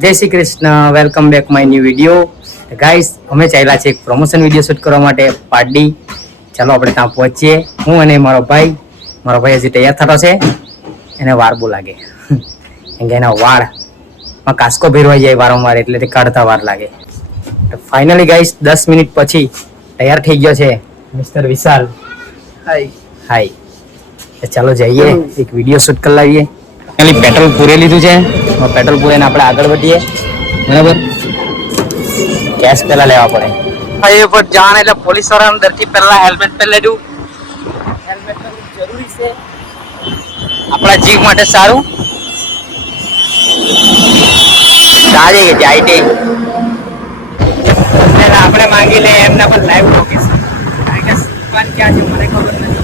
જય Shri Krishna, welcome back my new video. Guys, અમે ચાલ્યા છે એક પ્રમોશન વિડીયો શૂટ કરવા માટે પાર્ટી. ચાલો આપણે ત્યાં પહોંચીએ. હું અને મારો ભાઈ હજી તૈયાર થતો છે. એને વાર બહુ લાગે કેમ કે એના વાળમાં કાસ્કો ભેરવાઈ જાય વારંવાર, એટલે તે કાઢતા વાર લાગે. ફાઇનલી ગાઈસ 10 મિનિટ પછી તૈયાર થઈ ગયો છે મિસ્ટર વિશાલ. હાય. ચાલો જઈએ, એક વિડીયો શૂટ કરી લાવીએ. ખાલી પેટ્રોલ પૂરી લીધું છે. પેટ્રોલ પૂરીને આપણે આગળ વધીએ. બરાબર, કેશ પહેલા લેવા પડે. હાઈવે પર જાણ એટલે પોલીસ વાળા અંદરથી પહેલા હેલ્મેટ પહેરી લેજો. હેલ્મેટ જરૂરી છે આપણા જીવ માટે. સારું સારી કે જાય આપણે માંગી લે એમના પર લાઈવ લોકેશન. દુકાન ક્યાં છે મને ખબર નથી.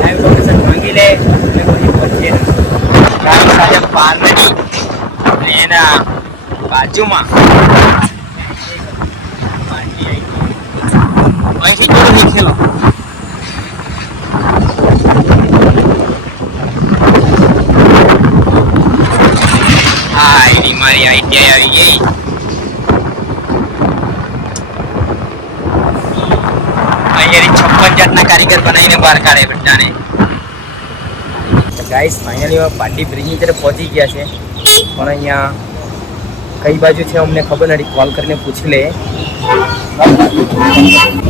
લાઈવ લોકેશન માંગી લે એટલે પછી પહોંચીએ. સાથે પાર્લેજી અને એના બાજુમાં અહીંથી જોડો નીકળેલો. હા, એની મારી આઈડિયા આવી ગઈ. અહીંયાથી 56 જાતના કારીગર બનાવીને બહાર કાઢે બધાને. ગાઈસ, ફાઇનલી પાર્ટી બ્રિજની તરફ પહોંચી ગયા છે, પણ અહીંયા કઈ બાજુ છે અમને ખબર નથી. કોલ કરીને પૂછી લે.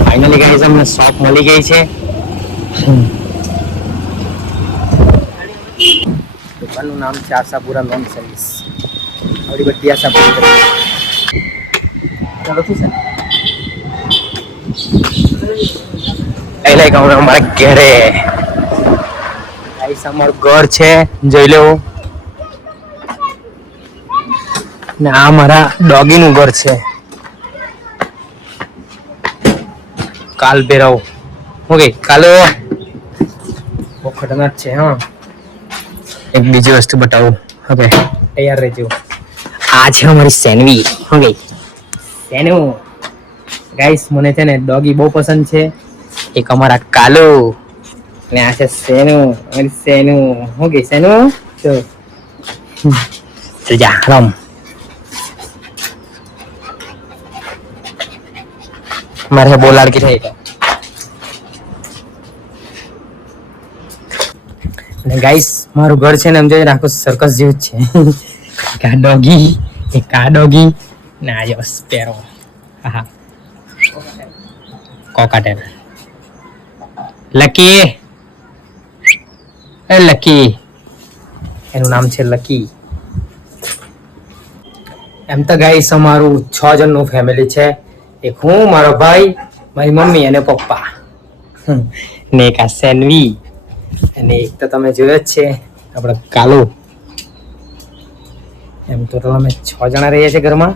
ફાઇનલી ગાઈસ અમને શોપ મળી ગઈ છે. દુકાનનું નામ છે આશાપુરા લોન સર્વિસ. આપણી બધી આશાપુરા ચાલો છે એટલે અમારા ઘરે અમારું ઘર છે, જોઈ લેવું. ને આ મારા ડોગી નું ઘર છે. કાલ ભેરાવ ઓકે કાલે બહુ ખતરનાક છે. હા, એક બીજી વસ્તુ બતાવું. ઓકે, તૈયાર રહેજો. આ છે અમારી સેનવી. ઓકે, સેનુ ગાઈસ, મને છે ને ડોગી બહુ પસંદ છે. એક અમારા કાલુ ને આ છે સેનુ. હું ગઈ સેનુ તો જા રમ. મારે બહુ લાડકી થઈ ગઈ. અને ગાઈસ, મારું ઘર છે ને એમ જોઈએ આખું સર્કસ જેવું જ છે. આ ડોગી, એક આ ડોગી ને આ જો સ્પેરો. હા, કોકાટેલ. લકી, એ લકી, એનું નામ છે લકી. એમ તો ગાઈસ અમારું 6 જણનું ફેમિલી છે. એક હું, મારો ભાઈ, મારી મમ્મી અને પપ્પા, ને એક આ સેનવી, અને એક તો તમે જોયો જ છે આપણે કાલુ. એમ તો અમે 6 જણા રહીએ છીએ ઘરમાં.